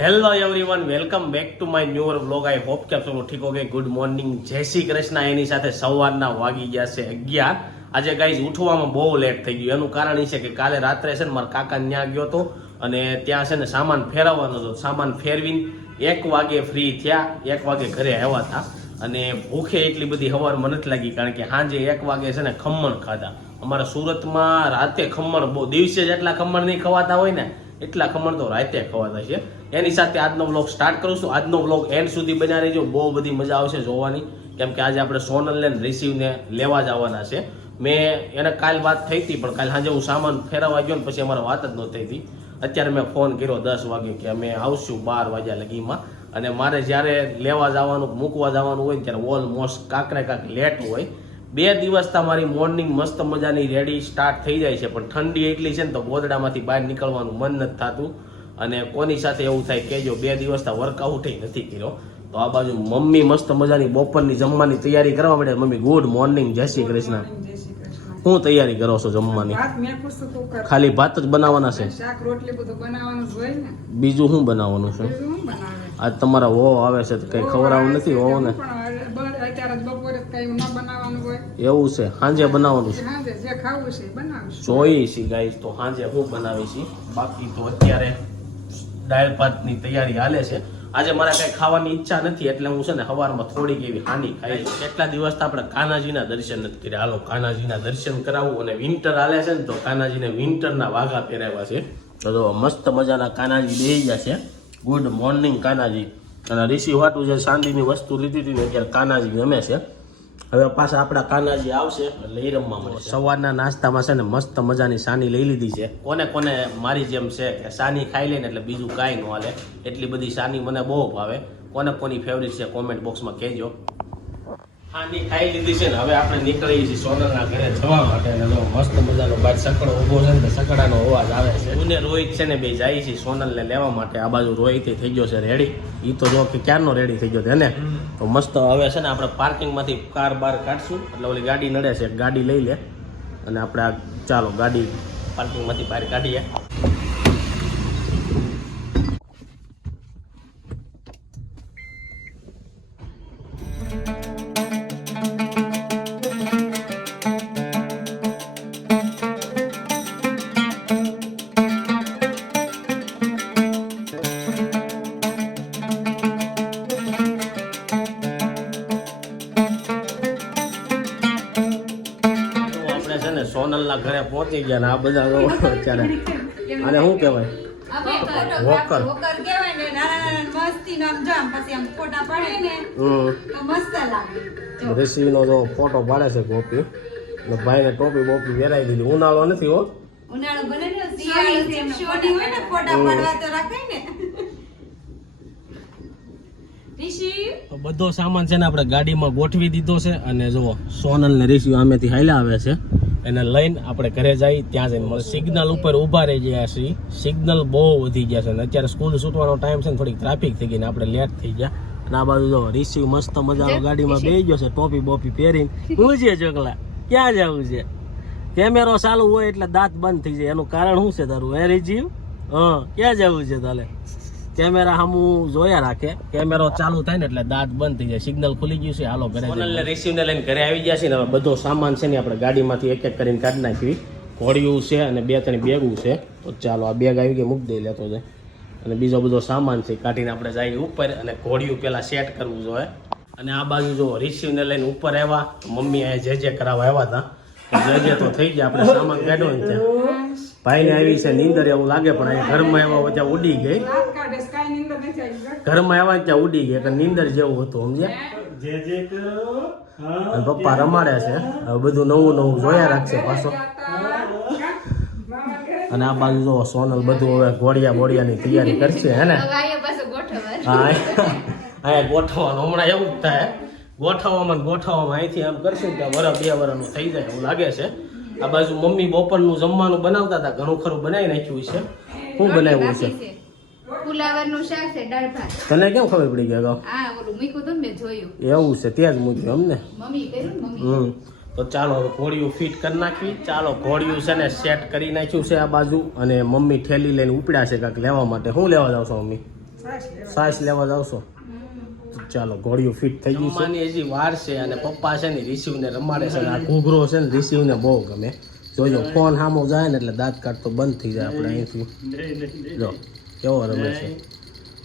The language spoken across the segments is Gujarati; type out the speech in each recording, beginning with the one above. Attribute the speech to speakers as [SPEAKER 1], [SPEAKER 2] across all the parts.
[SPEAKER 1] Hello everyone welcome back to my newer vlog I hope કે આપ સૌ ઠીક ઓકે ગુડ મોર્નિંગ જય શ્રી કૃષ્ણ. એની સાથે સવારના વાગી ગયા છે અગિયાર. આજે ગાઈઝ ઉઠવામાં બહુ લેટ થઈ ગયું. એનું કારણ એ છે કે કાલે રાત્રે છે ને મારા કાકા ત્યાં ગયો હતો અને ત્યાં છે ને સામાન ફેરવવાનો હતો. સામાન ફેરવીને એક વાગે ફ્રી થયા. એક વાગે ઘરે આવ્યા હતા. અને ભૂખે એટલી બધી હવારમાં નથી લાગી કારણ કે સાંજે એક વાગે છે ને ખમણ ખાધા. અમારા સુરતમાં રાતે ખમણ બહુ દિવસે જેટલા ખમણ નહીં ખવાતા હોય ને એટલા ખમણ તો રાતે ખવાતા છે. એની સાથે આજનો વ્લોગ સ્ટાર્ટ કરું છું. આજનો વ્લોગ એન્ડ સુધી બન્યા રહેજો. બહુ બધી મજા આવશે જોવાની. કેમ કે આજે આપણે સોનલને રિસીવને લેવા જવાના છે. મેં એને કાલ વાત થઈ હતી, પણ કાલ સાંજે હું સામાન ફેરવવા ગયો ને પછી અમારે વાત જ ન થઈ. હતી અત્યારે મેં ફોન કર્યો દસ વાગે કે અમે આવશું બાર વાગ્યા લગીમાં. અને મારે જ્યારે લેવા જવાનું, મૂકવા જવાનું હોય ત્યારે ઓલમોસ્ટ કાંકને કાંક લેટ હોય. બે દિવસ તમારી મોર્નિંગ મસ્ત મજાની રેડી સ્ટાર્ટ થઈ જાય છે. પણ ઠંડી એટલી છે ને તો ગોદડામાંથી બહાર નીકળવાનું મન નથી થતું. અને કોની સાથે એવું થાય કે જો બે દિવસ તો વર્કઆઉટ નથી કર્યો. તો આ બાજુ મમ્મી મસ્ત મજાની બપોરની જમવાની તૈયારી કરવા માટે મમ્મી ગુડ મોર્નિંગ જય શ્રી કૃષ્ણ. હું તૈયારી કરો છો જમવાની. ખાલી ભાત જ બનાવવાના છે? બીજું શું બનાવવાનું છે? આજ તમારા વો આવે છે તો કઈ ખવડાવવું નથી વહુ ને
[SPEAKER 2] પણ અત્યારે બપોરે કઈ ન બનાવવાનું હોય.
[SPEAKER 1] એવું છે. સાંજે બનાવવાનું છે.
[SPEAKER 2] સાંજે જે ખાવું છે બનાવીશું.
[SPEAKER 1] જોઈએ છીએ ગાઈસ તો સાંજે હું બનાવી બાકી તો અત્યારે દાળ ભાતની તૈયારી હાલે છે. આજે મારા કઈ ખાવાની ઈચ્છા નથી એટલે હું છે ને સવારમાં થોડીક એવી હાની ખાઈ કેટલા દિવસ આપણે કાનાજીના દર્શન નથી કર્યા. હાલો કાનાજીના દર્શન કરાવું અને વિન્ટર હાલે છે ને તો કાનાજીને વિન્ટરના વાઘા પહેરાવ્યા છે. તો મસ્ત મજાના કાનાજી બેહી ગયા છે. Good morning Kanaji. અને ઋષિ વાટું જે ચાંદીની વસ્તુ લીધી હતી ને અત્યારે કાનાજી ગમે છે. હવે પાછા આપણા કાનાજી આવશે એટલે એ રમવા મળશે. સવારના નાસ્તામાં છે ને મસ્ત મજાની સાની લઈ લીધી છે. કોને કોને મારી જેમ છે કે સાની ખાઈ લે ને એટલે બીજું કાંઈ ન હાલે. એટલી બધી સાની મને બહુ ભાવે. કોને કોની ફેવરિટ છે કોમેન્ટ બોક્સમાં કહેજો. હાની ખાઈ લીધી છે ને. હવે આપણે નીકળીએ છીએ સોનલના ઘરે જવા માટે અને મસ્ત મજાનો બાર સકડો ઊભો છે ને સકડાનો અવાજ આવે છે. હું રોહિત છે ને બે જાય છે સોનલને લેવા માટે. આ બાજુ રોહિત થઈ ગયો છે રેડી એ તો જો કે ક્યારનો રેડી થઈ ગયો છે ને? તો મસ્ત હવે છે ને આપણે પાર્કિંગમાંથી કાર બાર કાઢશું. એટલે ઓલી ગાડી નડે છે ગાડી લઈ લે. અને આપણે આ ચાલો ગાડી પાર્કિંગમાંથી બહાર કાઢીએ. સોનલના ઘરે પહોંચી ગયા ને આ બધા અત્યારે. અને શું કહેવાય? વોકર.
[SPEAKER 3] વોકર કહેવાય ને નાના નાના મસ્તી નામ જો પછી આમ ફોટા પાડે ને
[SPEAKER 1] હમ.
[SPEAKER 3] તો મસ્ત લાગે. જો.
[SPEAKER 1] ઋષિનો જો ફોટો પાડે છે ગોપી. ને ભાઈને ટોપી બોપી પહેરાવી દીધી. ઉનાળો નથી હો.
[SPEAKER 3] ઉનાળો બને ને શિયાળો ચીમશોની હોય ને ફોટા પાડવા તો રાખાય ને.
[SPEAKER 1] બધો સામાન છે ને આપણે ગાડીમાં ગોઠવી દીધો છે અને જુઓ સોનલ ને ઋષિ આમેથી હાલ્યા આવે છે. એને લઈને આપણે ઘરે જઈ ત્યાં જઈને મળે. સિગ્નલ ઉપર ઊભા રહી ગયા છીએ. સિગ્નલ બહુ વધી ગયા છે. અને અત્યારે સ્કૂલ છૂટવાનો ટાઈમ છે ને થોડીક ટ્રાફિક થઈ ગઈ ને આપણે લેટ થઈ ગયા. અને આ બાજુ જો રિસીવ મસ્ત મજાનો ગાડીમાં બેસી ગયો છે. ટોપી બોપી પહેરીને. હું છે ચોકલા ક્યાં જવું છે? કેમેરો ચાલુ હોય એટલે દાંત બંધ થઈ જાય. એનું કારણ શું છે તારું? એ રિજીવ? હા ક્યાં જવું છે તાલે કેમેરા સામું જોયા રાખે. કેમેરો ચાલુ થાય ને એટલે દાંત બંધ થઈ જાય. સિગ્નલ ખુલી ગયું છે. હાલો, ઘરે સોનલને રિસીવને લઈને ઘરે આવી ગયા છે ને હવે બધો સામાન છે ને આપણે ગાડીમાંથી એક એક કરીને કાઢી નાખવી ઘોડિયું છે અને બે ત્રણ બેગું છે. તો ચાલો, આ બેગ આવી ગઈ, મૂકી દઈ લેતો જાય. અને બીજો બધો સામાન છે કાઢીને આપણે જઈએ ઉપર અને ઘોડિયું પહેલાં સેટ કરવું જોઈએ. અને આ બાજુ જો રિસીવને લઈને ઉપર આવ્યા મમ્મી અહીંયા જે જે કરાવવા આવ્યા હતા. જે જે તો થઈ ગયા, આપણે સામાન કાઢ્યો ને ત્યાં. ભાઈને આવી છે નીંદર એવું લાગે પણ અહીં ઘરમાં આવ્યા ત્યાં ઉડી ગઈ. ઘરમાં આવ્યા ત્યાં ઉડી ગઈ કે નીંદર જેવું હતું સમજ્યા? અને પપ્પા રમાડે છે. હવે બધું નવું નવું જોયા રાખશે પાછો. અને આ બાજુ જો સોનલ બધું હવે ઘોડિયા બોડિયાની તૈયારી કરશે હે ને? હા અહીંયા ગોઠવવાનું હમણાં એવું જ થાય. ગોઠવવામાં ગોઠવવામાં અહીંથી આમ કરશું કે વર બે વરનું થઈ જાય એવું લાગે છે. આ બાજુ મમ્મી બપોરનું જમવાનું બનાવતા હતા ઘણું ખરું બનાવી નાખ્યું છે. શું બનાવ્યું છે?
[SPEAKER 3] ફુલાવરનું શાક છે દાળ ભાત.
[SPEAKER 1] તને કેમ ખબર પડી ગઈ અગાઉ?
[SPEAKER 3] આ ઓલું મૂક્યું હતું મેં જોયું.
[SPEAKER 1] એવું છે ત્યાં જ મૂક્યું એમ ને
[SPEAKER 3] મમ્મી કર્યું મમ્મી
[SPEAKER 1] હમ. તો ચાલો હવે ઘોડિયું ફિટ કરી નાખવી. ચાલો ઘોડિયું છે ને સેટ કરી નાખ્યું છે આ બાજુ અને મમ્મી ઠેલી લઈને ઉપડ્યા છે કાંઈક લેવા માટે. શું લેવા જાવ છો મમ્મી?
[SPEAKER 2] સાસ લેવા.
[SPEAKER 1] જાવ લેવા જાવશો ચાલો ઘોડિયું ફિટ થઈ ગયું છે. હજી વાર છે અને પપ્પા છે ને રિસીવને રમાડે છે. આ ઘૂઘરો છે ને રિસીવને બહુ ગમે. જોજો, ફોન સામો જાય ને એટલે દાંત કાઢતો બંધ થઈ જાય આપણે અહીંથી. જો, કેવો રમે છે.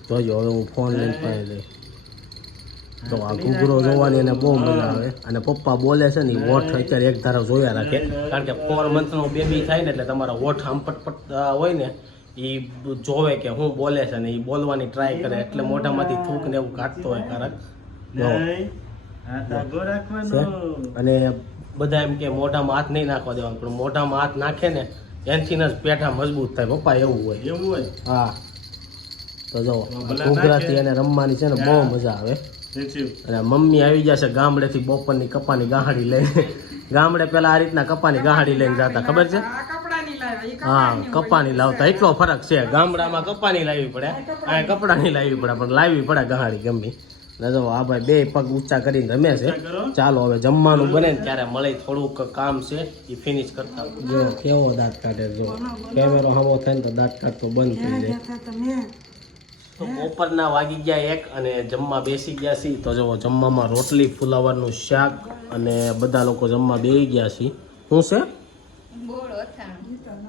[SPEAKER 1] જોજો, હવે હું ફોન લઈને પાણી લઈ. તો આ ઘૂઘરો જોવાની એને બહુ મજા આવે. અને પપ્પા બોલે છે ને એ અત્યારે એક ધારો જોયા રાખે. કારણ કે ફોર મંથનો બેબી થાય ને એટલે તમારા વોટ આમ પટપટ હોય ને એ જોવે કે હું બોલે છે ને એ બોલવાની ટ્રાય કરે એટલે મોઢામાંથી થૂક ને એવું કાઢતો હોય કારક અને બધા એમ કે મોઢામાં હાથ નહીં નાખવા દેવાનું પણ મોઢામાં હાથ નાખે ને એનથી જ પેઠા મજબૂત થાય. પપ્પા એવું હોય.
[SPEAKER 4] એવું હોય?
[SPEAKER 1] હા. તો જો ઘૂઘરાથી એને રમવાની છે ને બહુ મજા આવે. અને મમ્મી આવી જશે ગામડેથી બપોરની કપાની ગાહડી લઈને. ગામડે પેલા આ રીતના કપાની ગાહડી લઈને જતા ખબર છે
[SPEAKER 2] આ કપડાની લાવ્યા ઈ
[SPEAKER 1] હા કપાની લાવતા એટલો ફરક છે. ગામડામાં કપાની લાવવી પડે. આ કપડાની લાવવી પડે પણ લાવવી પડે ગહાડી ગમી. ને જો આ ભાઈ બે પગ ઊંચા કરીને રમે છે. ચાલો હવે જમવાનું બને ને ત્યારે મળે થોડુંક કામ છે એ ફિનિશ કરતા જો કેવો દાંત કાઢે જો. કેમેરો હામો થાય ને તો દાંત કાઢતો બંધ થઈ જાય. તો બપોરના વાગી ગયા એક અને જમવા બેસી ગયા છીએ તો જો જમવામાં રોટલી ફુલાવરનું શાક અને બધા લોકો જમવા બેસી ગયા છીએ શું છે?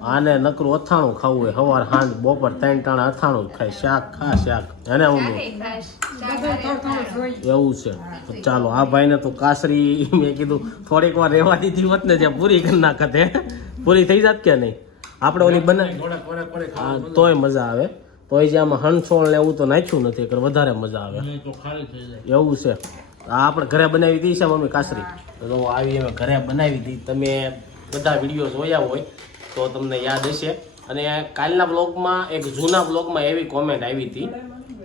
[SPEAKER 1] આને નકરું અથાણું ખાવું હોય. સવાર સાંજ બપોર ત્રણ ટાણા અથાણું ખાય. શાક ખા શાક. એને.
[SPEAKER 2] જોઈએ
[SPEAKER 1] એવું છે. ચાલો આ ભાઈને તો કાસરી મેં કીધું થોડીક વાર રહેવા દીધી હોત ને જ્યાં પૂરી કરી નાખત હે? પૂરી થઈ જાત કે નહીં? આપણે ઓલી બનાવી હા તોય મજા આવે. તોય જે આમાં હણસોળ ને એવું તો નાખ્યું નથી એટલે વધારે મજા આવે. એવું છે. આ આપણે ઘરે બનાવી હતી છે મમ્મી કાસરી. તો આવી અમે ઘરે બનાવી દીધી તમે બધા વીડિયો જોયા હોય તો તમને યાદ હશે. અને કાલના બ્લોગમાં એક જૂના બ્લોગમાં એવી કોમેન્ટ આવી હતી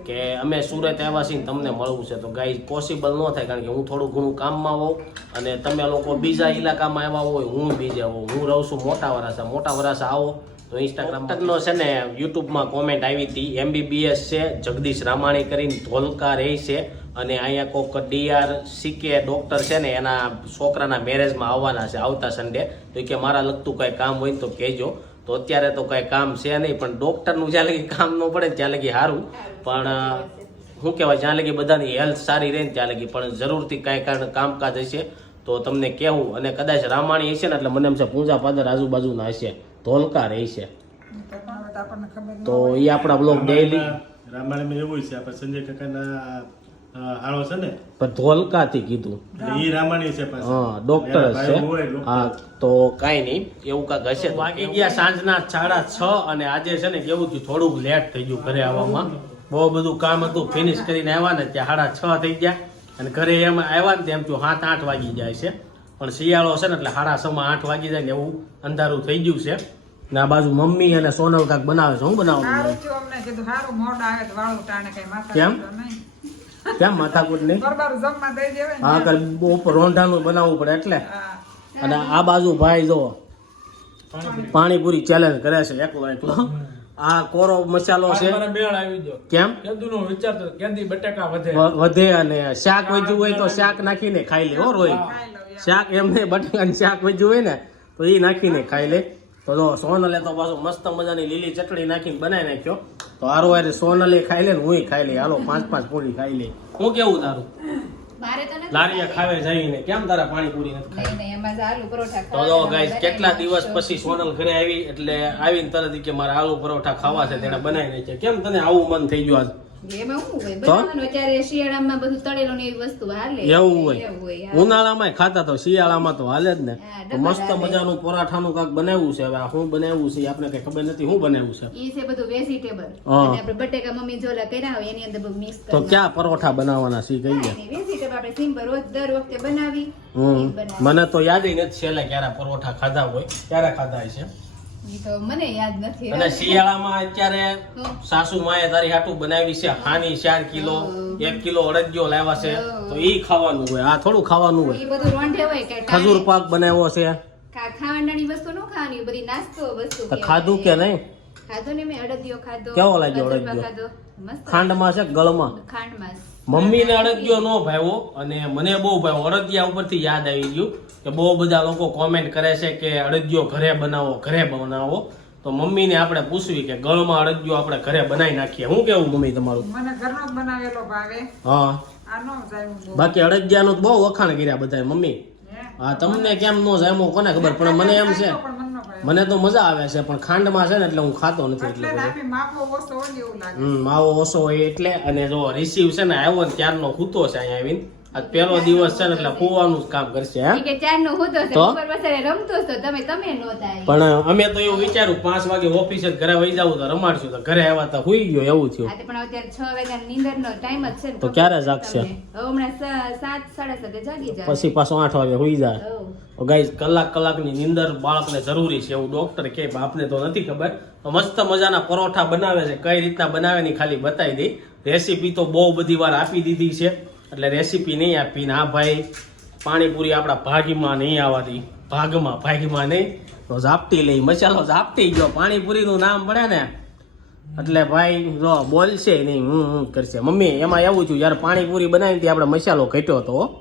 [SPEAKER 1] કે અમે સુરત આવ્યા છીએ તમને મળવું છે. તો ગાઈ પોસિબલ ન થાય કારણ કે હું થોડું ઘણું કામમાં હોઉં અને તમે લોકો બીજા ઇલાકામાં આવ્યા હોય, હું બીજા હોઉં. હું રહું છું મોટા વરાસા મોટા વરાસા આવો તો ઇન્સ્ટાગ્રામ નો છે ને યુટ્યુબમાં કોમેન્ટ આવી હતી. એમબીબીએસ છે, જગદીશ રામાણી કરીને ધોલકા રહે છે. અને અહીંયા કોક ડીઆર સીકે ડોક્ટર છે ને એના છોકરાના મેરેજમાં આવવાના છે આવતા સન્ડે તો કે મારા લગતું કંઈ કામ હોય તો કહેજો. તો અત્યારે તો કાંઈ કામ છે નહીં પણ ડોક્ટરનું જ્યાં લગી કામ ન પડે ત્યાં લગી સારું. પણ શું કહેવાય જ્યાં લગી બધાની હેલ્થ સારી રહે ને ત્યાં લગી. પણ જરૂરથી કાંઈ કારણ કામકાજ હશે તો તમને કહેવું. અને કદાચ રામાણી હશે ને એટલે મને એમ છે પૂંજા પાદર આજુબાજુના હશે. ધોલકા રહેશે
[SPEAKER 2] તો
[SPEAKER 1] એ આપણા બ્લોગ ડેઈલી
[SPEAKER 4] રામાયણમાં એવું છે આપણે સંજય કાકાના હાળો છે ને?
[SPEAKER 1] પણ ધોલકાથી કીધું.
[SPEAKER 4] ઈ રામાયણ છે
[SPEAKER 1] હા ડોક્ટર છે. હા તો કાંઈ નહીં એવું કાંઈક હશે. બાકી ગયા સાંજના સાડા છ અને આજે છે ને કેવું થયું થોડુંક લેટ થઈ ગયું ઘરે આવવામાં. બહુ બધું કામ હતું ફિનિશ કરીને આવ્યા ને ત્યાં સાડા છ થઈ ગયા. અને ઘરે એમ આવ્યા ને તેમ તો સાત આઠ વાગી જાય છે. પણ શિયાળો છે ને એટલે સાડા છ માં આઠ વાગી જાય ને એવું અંધારું થઈ ગયું છે. ને આ બાજુ મમ્મી અને સોનલ કાંક બનાવે છે હું બનાવું?
[SPEAKER 2] સારું થયું અમને કીધું સારું મોઢ આવે તો વાળું ટાણે કઈ માથા
[SPEAKER 1] કેમ?
[SPEAKER 2] તો
[SPEAKER 1] કેમ માથાકૂટ નહીં?
[SPEAKER 2] ને.
[SPEAKER 1] હા કાલ ઉપર રોંઢાનું બનાવવું પડે એટલે. અને આ બાજુ ભાઈ જો પાણીપુરી ચેલેન્જ કરે છે એકલો એકલો. આ કોરો મસાલો છે.
[SPEAKER 5] મેળ આવી ગયો.
[SPEAKER 1] કેમ?
[SPEAKER 5] કેદુનો વિચારતો કેદી બટાકા વધે.
[SPEAKER 1] વધે અને શાક વધ્યું હોય તો શાક નાખીને ખાઈ લે હો
[SPEAKER 2] યાર.
[SPEAKER 1] શાક એમને બટાકાનું શાક વધ્યું હોય ને તો એ નાખીને ખાઈ લે. તો જો સોનલે તો પાછું મસ્ત મજાની લીલી ચટણી નાખીને બનાવી નાખ્યો. તો હારું હારે સોનલે ખાઈ લે ને હું ખાઈ લે હાલો પાંચ પાંચ પૂરી ખાઈ લે. હું કેવું તારું? લારીયા ખાવે જઈને. કેમ તારા પાણીપુરી નથી ખાઈ?
[SPEAKER 3] તો આલુ પરોઠા
[SPEAKER 1] તો જો ગાઈસ કેટલા દિવસ પછી સોનલ ઘરે આવી એટલે આવીને તરત કે મારે આલુ પરોઠા ખાવા છે તેને બનાવી નાખ્યા કેમ તને આવું મન થઈ ગયું આજ? ઉનાળામાં ખાતા તો શિયાળામાં તો હાલે જ ને. મસ્ત. મજાનું પરાઠાનું કાંક બનાવ્યું છે. હવે શું બનાવ્યું છે આપણે કઈ ખબર નથી શું બનાવ્યું છે.
[SPEAKER 3] એ છે બધું વેજીટેબલ આપણે બટેકા મમ્મી જોલા કર્યા હોય એની અંદર મિક્સ
[SPEAKER 1] તો ક્યાં પરોઠા બનાવવાના છે કઈ
[SPEAKER 3] વેજીટેબલ આપણે સિમ્પલ રોજ દર વખતે બનાવી.
[SPEAKER 1] મને તો યાદ નથી છેલ્લા ક્યારે પરોઠા ખાધા હોય ક્યારે ખાધા છે
[SPEAKER 3] તો મને યાદ નથી
[SPEAKER 1] અને શિયાળામાં અત્યારે સાસુ માએ તારી હાટું બનાવી છે હાની ચાર કિલો એક કિલો અડદિયો લાવ્યા છે તો? ઈ ખાવાનું હોય આ થોડું ખાવાનું હોય.
[SPEAKER 3] બધું રોંઢે હોય કે
[SPEAKER 1] ખજૂર પાક બનાવ્યો છે.
[SPEAKER 3] વસ્તુ ન ખાવાની બધી નાસ્તો વસ્તુ
[SPEAKER 1] ખાધું કે નહીં?
[SPEAKER 3] ખાધો ને મેં અડદિયો ખાધો
[SPEAKER 1] કેવો લાગ્યો અડદિયો?
[SPEAKER 3] ખાધો. મસ્ત
[SPEAKER 1] ખાંડમાં છે ગળમાં?
[SPEAKER 3] ખાંડમાં.
[SPEAKER 1] મમ્મીને અડદિયો નો ભાવ્યો અને મને બહુ ભાવ્યો. અડદિયા ઉપરથી યાદ આવી ગયું કે બહુ બધા લોકો કોમેન્ટ કરે છે કે અડદિયો ઘરે બનાવો ઘરે બનાવો. તો મમ્મીને આપણે પૂછવી કે ગળમાં અડદિયો આપણે ઘરે બનાવી નાખીએ. હું કેવું મમ્મી તમારું?
[SPEAKER 2] મને ઘરનો જ બનાવેલો ભાવે.
[SPEAKER 1] હા. બાકી અડદિયાનું બહુ વખાણ કર્યા બધા મમ્મી.
[SPEAKER 2] હા?
[SPEAKER 1] તમને કેમ નો જામ્યો? કોને ખબર? પણ મને એમ છે.
[SPEAKER 2] મન
[SPEAKER 1] તો મજા આવે છે પણ ખાંડમાં છે ને એટલે હું ખાતો નથી એટલે માવો ઓછો હોય એટલે અને જો રિસીવ છે ને આવ્યો ને ત્યારનો હૂતો છે અહીંયા આવીને આજ પહેલો દિવસ છે ને એટલે ફૂવાનું જ કામ કરશે હે?
[SPEAKER 3] કે ચારનો હોતો છે ઉપર વસારે રમતો હતો તમે તમે નહોતા
[SPEAKER 1] પણ અમે તો એવું વિચાર્યું પાંચ વાગે ઓફિસે ઘરે વહી જાવ તો રમાડશું તો ઘરે આવ્યા તો હુઈ ગયો એવું થયું.
[SPEAKER 3] તે પણ અત્યારે છ વાગ્યા નીંદરનો ટાઈમ જ છે
[SPEAKER 1] તો ક્યારે જાગશે?
[SPEAKER 3] હમણાં સાત સાડા સાતે જાગી જાય
[SPEAKER 1] પછી પાછો આઠ વાગે હુઈ જાય. ગાઈસ કલાક કલાકની નીંદર બાળકને જરૂરી છે એવું ડોક્ટર કે આપને તો નથી ખબર. મસ્ત મજાના પરોઠા બનાવે છે કઈ રીતના બનાવે ની ખાલી બતાવી દઈ. રેસીપી તો બહુ બધી વાર આપી દીધી છે. એટલે રેસીપી નહીં આપી ને આ ભાઈ પાણીપુરી આપણા ભાગીમાં નહીં આવવાથી ભાગમાં ભાગમાં નહીં. તો ઝાપટી લઈ, મસાલો ઝાપટી ગયો. પાણીપુરીનું નામ પડે ને. એટલે ભાઈ જો બોલશે નહીં, હું હું કરશે. મમ્મી, એમાં એવું છું જ્યારે પાણીપુરી બનાવી હતી, આપણે મસાલો ઘટ્યો હતો.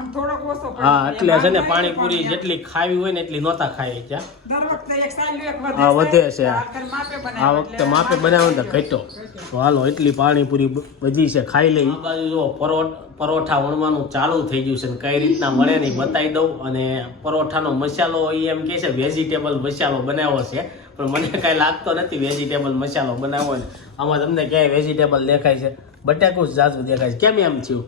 [SPEAKER 2] આમ થોડોક ઓછો
[SPEAKER 1] હા એટલે છે ને પાણીપુરી જેટલી ખાવી હોય ને એટલી નહોતા ખાઈ ત્યાં.
[SPEAKER 2] દર વખતે એક સાઈડ એક
[SPEAKER 1] હા, વધે છે.
[SPEAKER 2] આ વખતે માપે બનાવે
[SPEAKER 1] આ વખતે માપે બનાવે ને તો ઘટ્યો. તો હાલો એટલી પાણીપુરી બધી છે ખાઈ લઈ. બાજુ જો પરોઠ પરોઠા વણવાનું ચાલુ થઈ ગયું છે ને કઈ રીતના મળે નહીં બતાવી દઉં. અને પરોઠાનો મસાલો ઈ એમ કે છે વેજીટેબલ મસાલો બનાવ્યો છે. પણ મને કાંઈ લાગતો નથી વેજીટેબલ મસાલો બનાવવો ને આમાં તમને ક્યાંય વેજીટેબલ દેખાય છે? બટાકું જાજુ દેખાય છે. કેમ એમ થયું?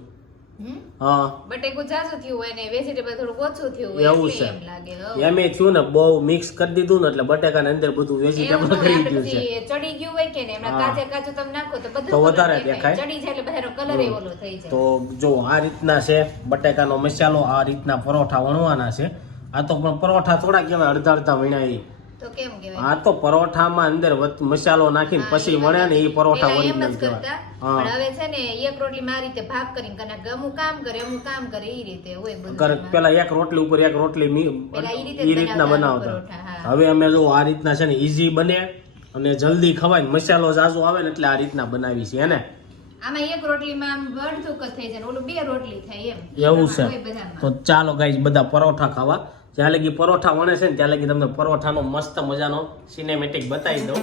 [SPEAKER 1] હા.
[SPEAKER 3] બટેકું થયું હોય ને વેજીટેબલ થોડુંક ઓછું થયું હોય
[SPEAKER 1] એવું છે.
[SPEAKER 3] એમ લાગે
[SPEAKER 1] એમે થયું ને બહુ મિક્સ કરી દીધું ને એટલે બટાકાની અંદર બધું વેજીટેબલ કરી દીધું છે.
[SPEAKER 3] ચડી ગયું હોય કે ને એમના કાચે કાચું તમે નાખો તો બધું
[SPEAKER 1] વધારે
[SPEAKER 3] દેખાય. ચડી જાય એટલે બધાનો કલર એ થઈ જાય.
[SPEAKER 1] તો જો આ રીતના છે બટેકાનો મસાલો આ રીતના પરોઠા વણવાના છે. આ તો પણ પરોઠા થોડા કેવા અડધા અડધા વણ્યા.
[SPEAKER 3] તો કેમ કહેવાય?
[SPEAKER 1] આ તો પરોઠામાં અંદર મસાલો નાખીને પછી વણે ને એ પરોઠા ઓરિજિનલ કહેવાય.
[SPEAKER 3] પણ હવે છે ને એક રોટલી મારી રીતે ભાગ કરીને કને અમુક કામ કરે અમુક કામ કરે એ રીતે હોય બધું
[SPEAKER 1] કર- પેલા એક રોટલી ઉપર એક રોટલી
[SPEAKER 3] ઈ
[SPEAKER 1] રીતના
[SPEAKER 3] બનાવતા હા.
[SPEAKER 1] હવે અમે જો આ રીતના છે ને ઈઝી બને અને જલ્દી ખવાય મસાલો ઝાઝો આવે ને એટલે આ રીતના બનાવી છે ને?
[SPEAKER 3] આમાં એક રોટલીમાં આમ અડધું થઈ જાય ઓલું બે રોટલી થાય એમ.
[SPEAKER 1] એવું છે. તો ચાલો ગાઈઝ બધા પરોઠા ખાવા. જ્યાં લગી પરોઠા વણે છે ને ત્યાં લગી તમને પરોઠાનો મસ્ત મજાનો સિનેમેટિક બતાવી દઉં.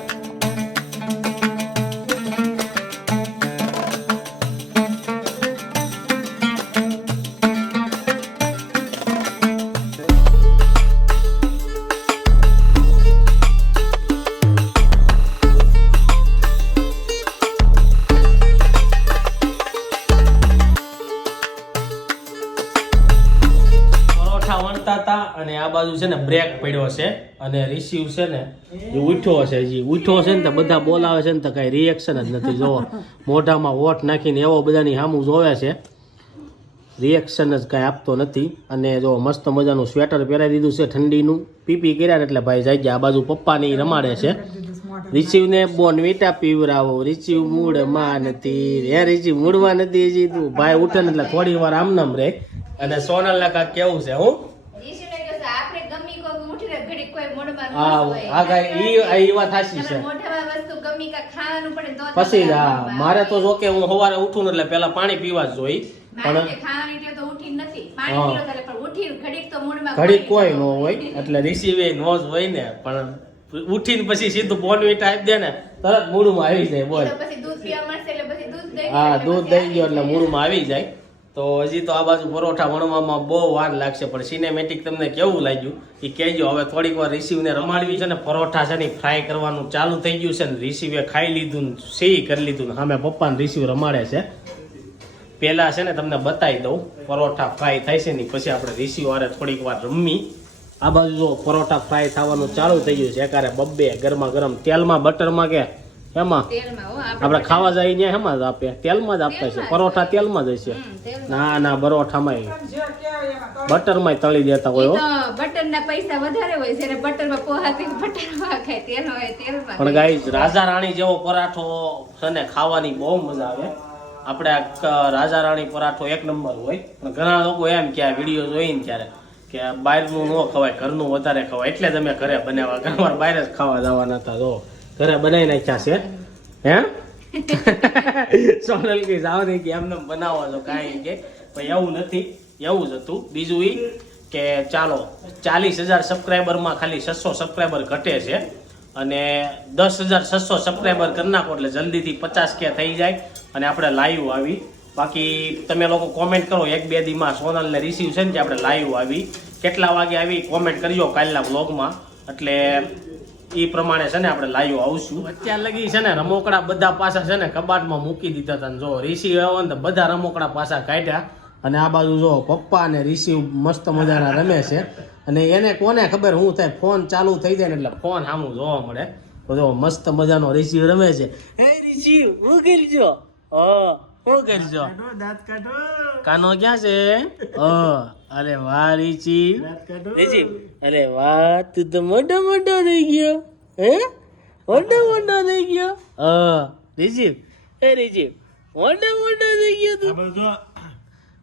[SPEAKER 1] બાજુ છે ને બ્રેક પડ્યો છે અને રિસીવ છે ને એ ઉઠ્યો છે હજી. ઉઠ્યો છે ને તો બધા બોલાવે છે ને તો કઈ રિએક્શન જ નથી. જોવો મોઢામાં વોટ નાખીને એવો બધાની સામું જોવે છે. રિએક્શન જ કાંઈ આપતો નથી. અને જો મસ્ત મજાનું સ્વેટર પહેરાવી દીધું છે ઠંડીનું. પીપી કર્યા એટલે ભાઈ જાય આ બાજુ પપ્પાને રમાડે છે. રિસીવને બોનવીટા પીવરાવો. રિસીવ મૂડમાં નથી. હે રિસીવ મૂડમાં નથી હજી તું. ભાઈ ઉઠે ને એટલે થોડી વાર આમ નામ રહે અને સોનલ લાકા કેવું છે, હું
[SPEAKER 3] ઈશુને કહે છે, આપણે ગમી કોઈ ઉઠીને ઘડીક કોઈ
[SPEAKER 1] હા કાઈ. ઈ ઈ વાત સાચી છે. પછી હા મારે તો
[SPEAKER 3] જોકે
[SPEAKER 1] જો કે હું સવારે ઉઠું ને એટલે પેલા પાણી પીવા જ જોઈ. પણ હા.
[SPEAKER 3] ઘડીક
[SPEAKER 1] કોઈ ન હોય એટલે રિસીવે ન જ હોય ને પણ ઉઠીને પછી સીધું બોનવીટા આપી દે ને તરત મૂળમાં આવી જાય બોલ. હા દૂધ દઈ ગયો એટલે મૂળમાં આવી જાય. તો હજી તો આ બાજુ પરોઠા વણવામાં બહુ વાર લાગશે, પણ સિનેમેટિક તમને કેવું લાગ્યું? એ કહેજો, હવે થોડીક વાર રિસીવને રમાડવી છે ને પરોઠા છે ને ફ્રાય કરવાનું ચાલુ થઈ ગયું છે ને રિસીવે ખાઈ લીધું ને સી કરી લીધું સામે પપ્પાને રિસીવ રમાડે છે. પહેલાં છે ને તમને બતાવી દઉં, પરોઠા ફ્રાય થાય છે ને પછી આપણે રિસીવ વારે થોડીક વાર રમી. આ બાજુ જો પરોઠા ફ્રાય થવાનું ચાલુ થઈ ગયું છે, એકારે બબ્બે ગરમા ગરમ તેલમાં બટરમાં કે એમાં? આપણે ખાવા જાય ત્યાં એમાં જ આપે? તેલમાં જ આપતા છે. પરોઠા તેલમાં જ હશે. ના ના પરોઠામાં બટરમાં તળી દેતા હોય
[SPEAKER 3] બટરના પૈસા વધારે હોય જ્યારે બટરમાં પોહાતી બટરમાં ખાય તેલ હોય તેલમાં
[SPEAKER 1] પણ ગાઈઝ રાજા રાણી જેવો પરાઠો છે ને ખાવાની બહુ મજા આવે. આપણે રાજા રાણી પરાઠો એક નંબર હોય. પણ ઘણા લોકો એમ કે આ વીડિયો જોઈને ત્યારે કે બહારનું ન ખવાય ઘરનું વધારે ખવાય. એટલે જ અમે ઘરે બનાવવા ઘરમાં બહાર જ ખાવા જવાના હતા જો. ઘરે બનાવી નાખ્યા છે, હે? સોનલ કે જાવ નહીં કે એમને બનાવો છો કાંઈ કે. પણ એવું નથી, એવું જ હતું. બીજું ઈ કે ચાલો, ચાલીસ હજાર સબસ્ક્રાઈબરમાં ખાલી છસો સબસ્ક્રાઈબર ઘટે છે અને દસ હજાર છસો સબસ્ક્રાઈબર કરી નાખો એટલે જલ્દીથી પચાસ કે થઈ જાય અને આપણે લાઈવ આવી. બાકી તમે લોકો કોમેન્ટ કરો, એક બે દીમાં સોનલને રિસીવ છે ને કે આપણે લાઈવ આવી. કેટલા વાગે આવી? કોમેન્ટ કરજો કાલના બ્લોગમાં એટલે એ પ્રમાણે છે ને આપણે લાયો આવશું. અત્યાર લગી છે ને રમોકડા બધા પાછા છે ને કબાટમાં મૂકી દીધા હતા જો રિસીવ આવ્યો ને બધા રમોકડા પાછા કાઢ્યા. અને આ બાજુ જો પપ્પા અને રિસીવ મસ્ત મજાના રમે છે. અને એને કોને ખબર હું થાય ફોન ચાલુ થઈ જાય ને એટલે ફોન સામું જોવા મળે. તો જો મસ્ત મજાનો રિસીવ રમે છે. હે રિસીવ હું કરજો હા. હું
[SPEAKER 4] કાઢો
[SPEAKER 1] કાનો ક્યાં છે? ઓ અરે વાહ રીચી. રીચી અરે વાહ તું તો મોટો મોટો થઈ ગયો. હે? મોટો મોટો થઈ ગયો. હ રીચી એ રીચી મોટો મોટો થઈ ગયો તું.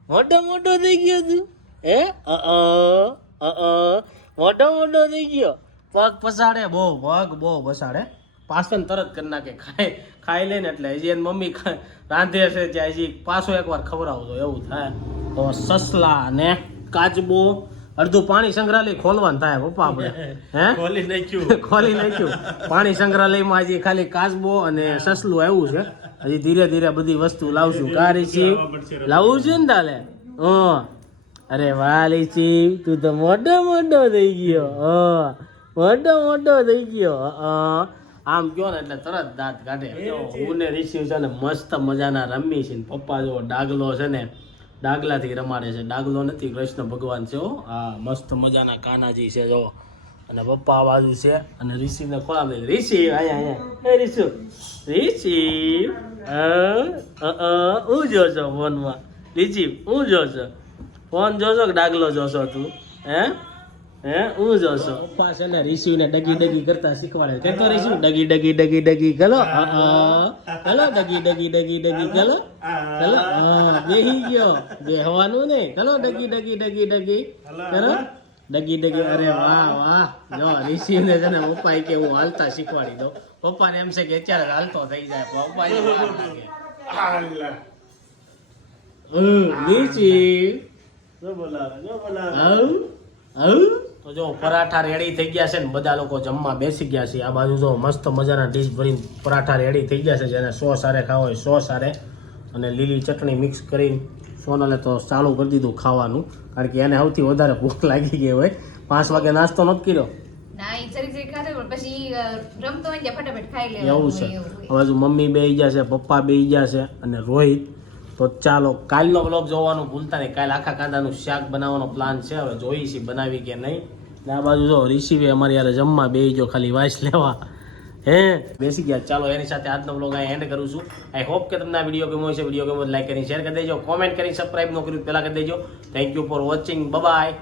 [SPEAKER 1] મોટો મોટો થઈ ગયો તું. હે? અ અ. મોટો મોટો થઈ ગયો. પગ પસાડે બહુ પગ બહુ પસાડે. પાછળ તરત કરી નાખે. ખાઈ ખાઈ લઈને એટલે હજી એની મમ્મી રાંધે છે ત્યાં હજી પાછો એકવાર ખવડાવજો એવું થાય. તો સસલા ને કાચબો અડધું પાણી સંગ્રહાલય ખોલવાનું થાય પપ્પા આપણે. હે?
[SPEAKER 4] ખોલી નાખ્યું.
[SPEAKER 1] ખોલી નાખ્યું. પાણી સંગ્રહાલયમાં હજી ખાલી કાચબો અને સસલું આવ્યું છે. હજી ધીરે ધીરે બધી વસ્તુ લાવશું. કારી રીચી લાવવું છે ને તાલે? હં. અરે વાહ લીચી તું તો મોટો મોટો થઈ ગયો. હં. મોટો મોટો થઈ ગયો. હં. આમ કયો ને એટલે તરત દાંત કાઢે. હું ને રિસીવ છે ને મસ્ત મજાના રમી છે ને પપ્પા જો ડાગલો છે ને ડાગલાથી રમાડે છે. ડાગલો નથી કૃષ્ણ ભગવાન છે હો. હા મસ્ત મજાના કાનાજી છે જો. અને પપ્પા બાજુ છે. અને ઋષિને ખોળા દે. ઋષિ અહીંયા અહીંયા એ ઋષુ. ઋષિ હું જોશો ફોનમાં? ઋષિ હું જોશો ફોન જોશો કે ડાગલો જોશો તું? હે? હે? હું છો. પપ્પા છે ને ઋષિને ડગી ડગી કરતા શીખવાડે કે તો ઋષિ ડગી ડગી ડગી ડગી ગલો. હલો ડગી ડગી ડગી ડગી ગલો. ગલો હા બેહી ગયો. બેહવાનું ને ગલો ડગી ડગી ડગી ડગી. કરો ડગી ડગી અરે વાહ વાહ. જો ઋષિને છે ને પપ્પા કે હું હાલતા શીખવાડી દઉં પપ્પાને એમ છે કે અત્યારે હાલતો થઈ જાય પપ્પા.
[SPEAKER 4] હાલા.
[SPEAKER 1] હમ, ઋષિ
[SPEAKER 4] જો બોલાવે જો બોલાવે.
[SPEAKER 1] આવ આવ તો જો પરાઠા રેડી થઈ ગયા છે ને બધા લોકો જમવા બેસી ગયા છે. આ બાજુ જો મસ્ત મજાના ડીશ ભરીને પરાઠા રેડી થઈ ગયા છે જેને સો સારે ખાવા હોય સો સારે અને લીલી ચટણી મિક્સ કરીને સોનાને તો ચાલુ કરી દીધું ખાવાનું કારણ કે એને સૌથી વધારે ભૂખ લાગી ગઈ હોય. પાંચ વાગે નાસ્તો નથી કર્યો. એવું છે. હવે મમ્મી બે ગયા છે પપ્પા બે ગયા છે અને રોહિત. તો ચાલો કાલનો બ્લોગ જોવાનું ભૂલતા નહીં. કાલ આખા કાંદાનું શાક બનાવવાનો પ્લાન છે. હવે જોઈ છે બનાવી કે નહીં. ને બાજુ જો રિસીવે અમારી યાર જમવા બે જો ખાલી વાંચ લેવા. હે? બેસી ગયા. ચાલો એની સાથે આજનો બ્લોગ આ એન્ડ કરું છું. આઈ હોપ કે તમને આ વીડિયો ગમ્યો છે વીડિયો ગમ્યો લાઈક કરીને શેર કરી દેજો. કોમેન્ટ કરીને સબસ્ક્રાઈબ ન કર્યું પહેલાં કરી દેજો. Thank you for watching bye